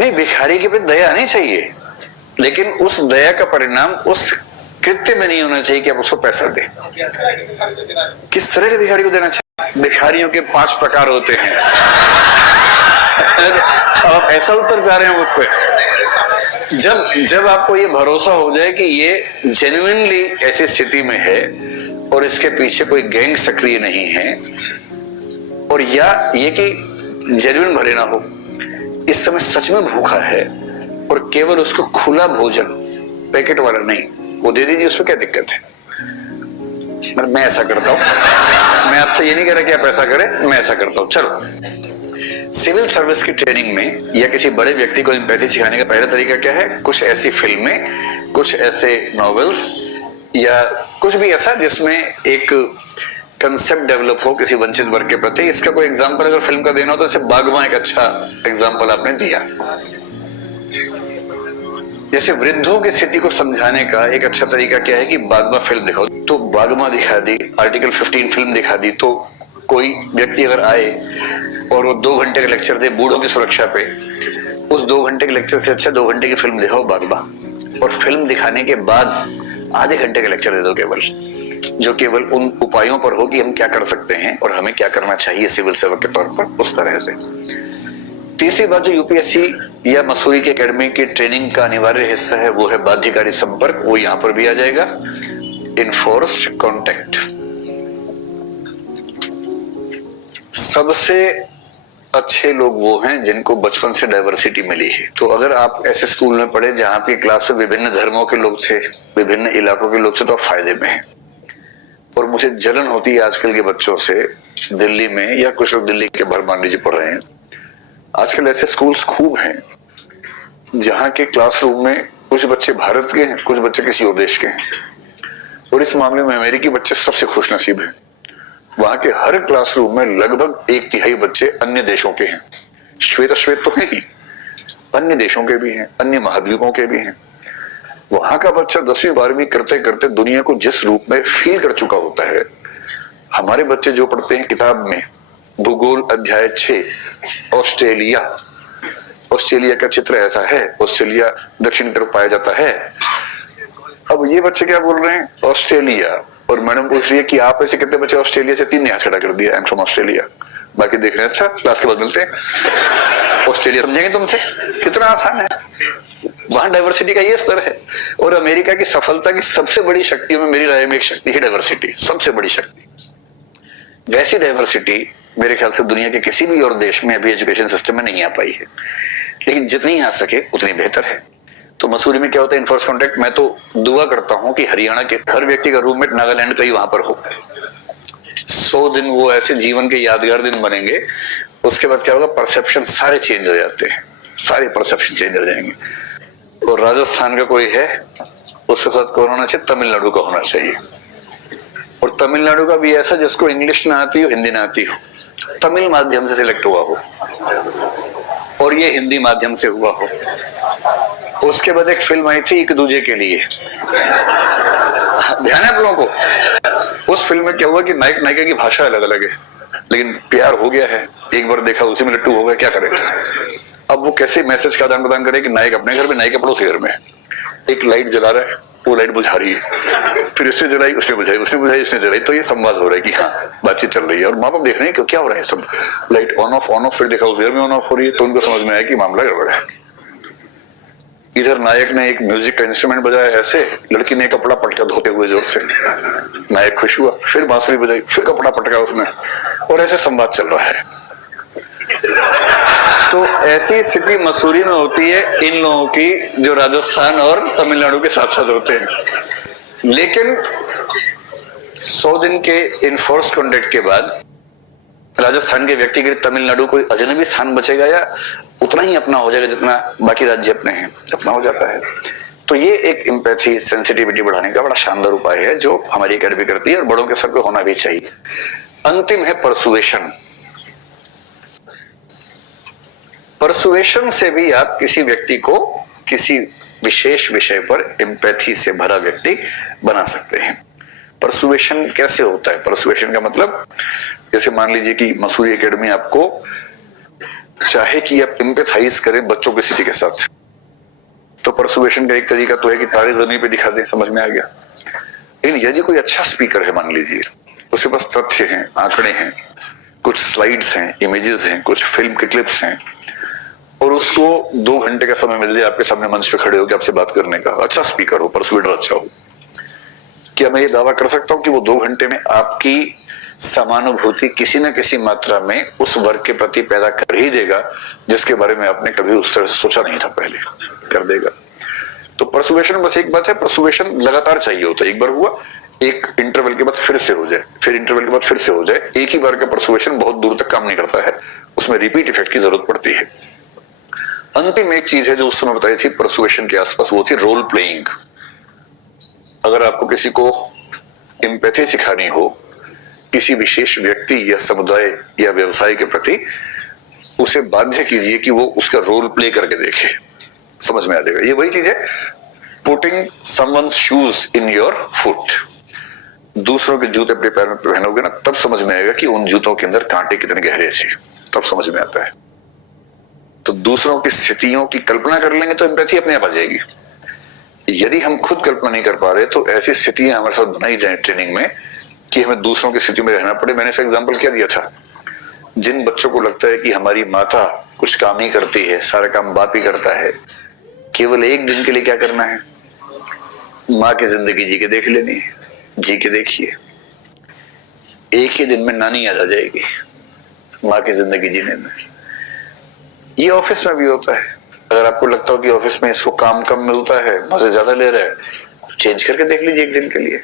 नहीं, भिखारी के प्रति दया नहीं चाहिए, लेकिन उस दया का परिणाम उस कृत्य में नहीं होना चाहिए कि आप उसको पैसा दें। किस तरह के भिखारी को देना चाहिए? भिखारियों के 5 प्रकार होते हैं। आप ऐसा उत्तर जा रहे हैं मुझसे? जब आपको ये भरोसा हो जाए कि ये जेन्युइनली ऐसी स्थिति में है और इसके पीछे कोई गैंग सक्रिय नहीं है, और या ये कि जेन्युइन भले ना हो, इस समय सच में भूखा है और केवल उसको खुला भोजन, पैकेट वाला नहीं, वो दे दीजिए, उसमें क्या दिक्कत है? मैं ऐसा करता हूं। मैं आपसे ये नहीं कह रहा कि आप ऐसा करें, मैं ऐसा करता हूं। चलो, सिविल सर्विस की ट्रेनिंग में या किसी बड़े व्यक्ति को एम्पैथी सिखाने का पहला तरीका क्या है? कुछ ऐसी फिल्में, कुछ ऐसे नॉवेल्स या कुछ भी ऐसा जिसमें एक कंसेप्ट डेवलप हो किसी वंचित वर्ग के प्रति। इसका कोई एग्जांपल अगर फिल्म का देना हो तो जैसे बागबान एक अच्छा एग्जांपल आपने दिया। जैसे वृद्धों की स्थिति को समझाने का एक अच्छा तरीका क्या है कि बागबान फिल्म दिखाओ, तो बागबान दिखा दी, आर्टिकल 15 फिल्म दिखा दी, तो कोई व्यक्ति अगर आए और वो 2 घंटे का लेक्चर दे बूढ़ों की सुरक्षा पे, उस 2 घंटे के लेक्चर से अच्छा 2 घंटे की फिल्म दिखाओ बागबान, और फिल्म दिखाने के बाद आधे घंटे का लेक्चर दे दो केवल, जो केवल उन उपायों पर हो कि हम क्या कर सकते हैं और हमें क्या करना चाहिए सिविल सेवक के तौर पर, उस तरह से। तीसरी बात जो यूपीएससी या मसूरी की एकेडमी की ट्रेनिंग का अनिवार्य हिस्सा है वो है बाध्यकारी संपर्क। वो यहां पर भी आ जाएगा, इनफोर्स्ड कांटेक्ट। सबसे अच्छे लोग वो हैं जिनको बचपन से डाइवर्सिटी मिली है। तो अगर आप ऐसे स्कूल में पढ़े जहां की क्लास में विभिन्न धर्मों के लोग थे, विभिन्न इलाकों के लोग थे, तो आप फायदे में हैं। और मुझे जलन होती है आजकल के बच्चों से, दिल्ली में या कुछ लोग दिल्ली के भरमान जी पढ़ रहे हैं, आजकल ऐसे स्कूल्स खूब हैं जहां के क्लासरूम में कुछ बच्चे भारत के हैं, कुछ बच्चे किसी और देश के हैं, और इस मामले में अमेरिकी बच्चे सबसे खुशनसीब हैं। वहां के हर क्लासरूम में लगभग 1/3 बच्चे अन्य देशों के हैं। श्वेत तो है ही, अन्य देशों के भी हैं, अन्य महाद्वीपों के भी हैं। वहां का बच्चा 10वीं 12वीं करते करते दुनिया को जिस रूप में फील कर चुका होता है, हमारे बच्चे जो पढ़ते हैं किताब में भूगोल अध्याय 6 ऑस्ट्रेलिया का चित्र ऐसा है, ऑस्ट्रेलिया दक्षिण तरफ पाया जाता है। अब ये बच्चे क्या बोल रहे हैं? ऑस्ट्रेलिया। और मैडम पूछ रही है कि आप ऐसे कितने बच्चे ऑस्ट्रेलिया से? 3 ने हाथ खड़ा कर दिया, आई एम फ्रॉम ऑस्ट्रेलिया। बाकी देख रहे हैं, अच्छा क्लास के बाद मिलते हैं। ऑस्ट्रेलिया समझेंगे तुमसे? कितना आसान है। वहां डाइवर्सिटी का ये स्तर है। और अमेरिका की सफलता की सबसे बड़ी शक्तियों में मेरी राय में एक शक्ति है डाइवर्सिटी, सबसे बड़ी शक्ति। वैसी डाइवर्सिटी मेरे ख्याल से दुनिया के किसी भी और देश में अभी एजुकेशन सिस्टम में नहीं आ पाई है, लेकिन जितनी आ सके उतनी बेहतर है। तो मसूरी में क्या होता है? Enforce contact. मैं तो दुआ करता हूं कि हरियाणा के हर व्यक्ति का रूममेट नागालैंड का ही वहां पर हो। 100 दिन वो ऐसे जीवन के यादगार दिन बनेंगे। उसके बाद क्या होगा? परसेप्शन सारे चेंज हो जाते हैं, सारे परसेप्शन चेंज हो जाएंगे। और राजस्थान का कोई है, उसके साथ कौन होना चाहिए? तमिलनाडु का होना चाहिए। और तमिलनाडु का भी ऐसा जिसको इंग्लिश ना आती हो, हिंदी ना आती हो, तमिल माध्यम से सिलेक्ट हुआ हो और ये हिंदी माध्यम से हुआ हो। उसके बाद एक फिल्म आई थी एक दूजे के लिए, ध्यान है आप लोगों को? उस फिल्म में क्या हुआ कि नायक नायिका की भाषा अलग अलग है, लेकिन प्यार हो गया है, एक बार देखा उसी में लट्टू हो गया, क्या करेगा? अब वो कैसे मैसेज का आदान प्रदान करे कि नायक अपने घर में, नायिका पड़ोसी घर में। एक लाइट जला रहा है, वो लाइट बुझा रही है, फिर इसने जलाई, उसने बुझाई, उसने बुझाई, इसने जलाई, तो ये संवाद हो रहा है कि हाँ बातचीत चल रही है। और माँ बाप देख रहे हैं कि क्या हो रहा है, सब लाइट ऑन ऑफ, फिर देखा उस घर में ऑन ऑफ हो रही है, तो उनको समझ में आया कि मामला गड़बड़ है। इधर नायक ने एक म्यूजिक का इंस्ट्रूमेंट बजाया ऐसे, लड़की ने कपड़ा पटका धोते हुए जोर से, नायक खुश हुआ, फिर बांसुरी बजाई, फिर कपड़ा पटका उसने, और ऐसे संवाद चल रहा है। तो ऐसी स्थिति मसूरी में होती है इन लोगों की जो राजस्थान और तमिलनाडु के साथ साथ होते हैं। लेकिन 100 दिन के इनफोर्स कॉन्टेक्ट के बाद राजस्थान के व्यक्ति के तमिलनाडु कोई अजनबी स्थान बचेगा या उतना ही अपना हो जाएगा जितना बाकी राज्य अपने हैं, अपना हो जाता है। तो ये एक एम्पैथी, सेंसिटिविटी बढ़ाने का बड़ा शानदार उपाय है जो हमारी एकेडमी करती है और बड़ों के सब को होना भी चाहिए। अंतिम है परसुएशन। परसुएशन से भी आप किसी व्यक्ति को किसी विशेष विषय पर एम्पैथी से भरा व्यक्ति बना सकते हैं। परसुएशन कैसे होता है? परसुएशन का मतलब, जैसे मान लीजिए कि मसूरी एकेडमी आपको चाहे कि आप एम्पैथाइज करें बच्चों की स्थिति के साथ। तो परसुएशन का एक तरीका तो है कि तारे जमीन पे दिखा दें, समझ में आ गया। लेकिन यदि कोई अच्छा स्पीकर है, मान लीजिए उसके पास तथ्य हैं, आंकड़े हैं, कुछ स्लाइड्स हैं, इमेजेस हैं, कुछ फिल्म के क्लिप्स हैं, और उसको 2 घंटे का समय मिल जाए आपके सामने मंच पे खड़े होकर आपसे बात करने का, अच्छा स्पीकर हो, परसुएडर अच्छा हो, क्या मैं ये दावा कर सकता हूं कि वो 2 घंटे में आपकी समानुभूति किसी न किसी मात्रा में उस वर्ग के प्रति पैदा कर ही देगा जिसके बारे में आपने कभी उस तरह से सोचा नहीं था, पहले कर देगा। तो परसुएशन बस एक बात है, परसुएशन लगातार चाहिए होता है। एक बार हुआ, एक इंटरवल के बाद फिर से हो जाए, फिर इंटरवल के बाद फिर से हो जाए। एक ही बार का परसुएशन बहुत दूर तक काम नहीं करता है, उसमें रिपीट इफेक्ट की जरूरत पड़ती है। अंतिम एक चीज है जो उस समय बताई थी परसुएशन के आसपास, वो थी रोल प्लेइंग। अगर आपको किसी को एम्पैथी सिखानी हो किसी विशेष व्यक्ति या समुदाय या व्यवसाय के प्रति, उसे बाध्य कीजिए कि वो उसका रोल प्ले करके देखे, समझ में आ जाएगा। ये वही चीज है, putting someone's shoes in your foot. दूसरों के जूते अपने पैर में पहनोगे ना, तब समझ में आएगा कि उन जूतों के अंदर कांटे कितने गहरे थे, तब समझ में आता है। तो दूसरों की स्थितियों की कल्पना कर लेंगे तो एम्पैथी अपने आप आ जाएगी। यदि हम खुद कल्पना नहीं कर पा रहे तो ऐसी स्थितियां हमारे साथ बनाई जाए ट्रेनिंग में कि हमें दूसरों की स्थिति में रहना पड़े। मैंने इसका एग्जांपल क्या दिया था, जिन बच्चों को लगता है कि हमारी माता कुछ काम ही करती है, सारा काम बाप ही करता है, केवल एक दिन के लिए क्या करना है, माँ की जिंदगी जी के देख लेनी है, जी के देखिए, एक ही दिन में नानी याद आ जाएगी माँ की जिंदगी जीने में। ये ऑफिस में भी होता है। अगर आपको लगता हो कि ऑफिस में इसको काम कम मिलता है, मजे ज्यादा ले रहा है, चेंज करके देख लीजिए एक दिन के लिए।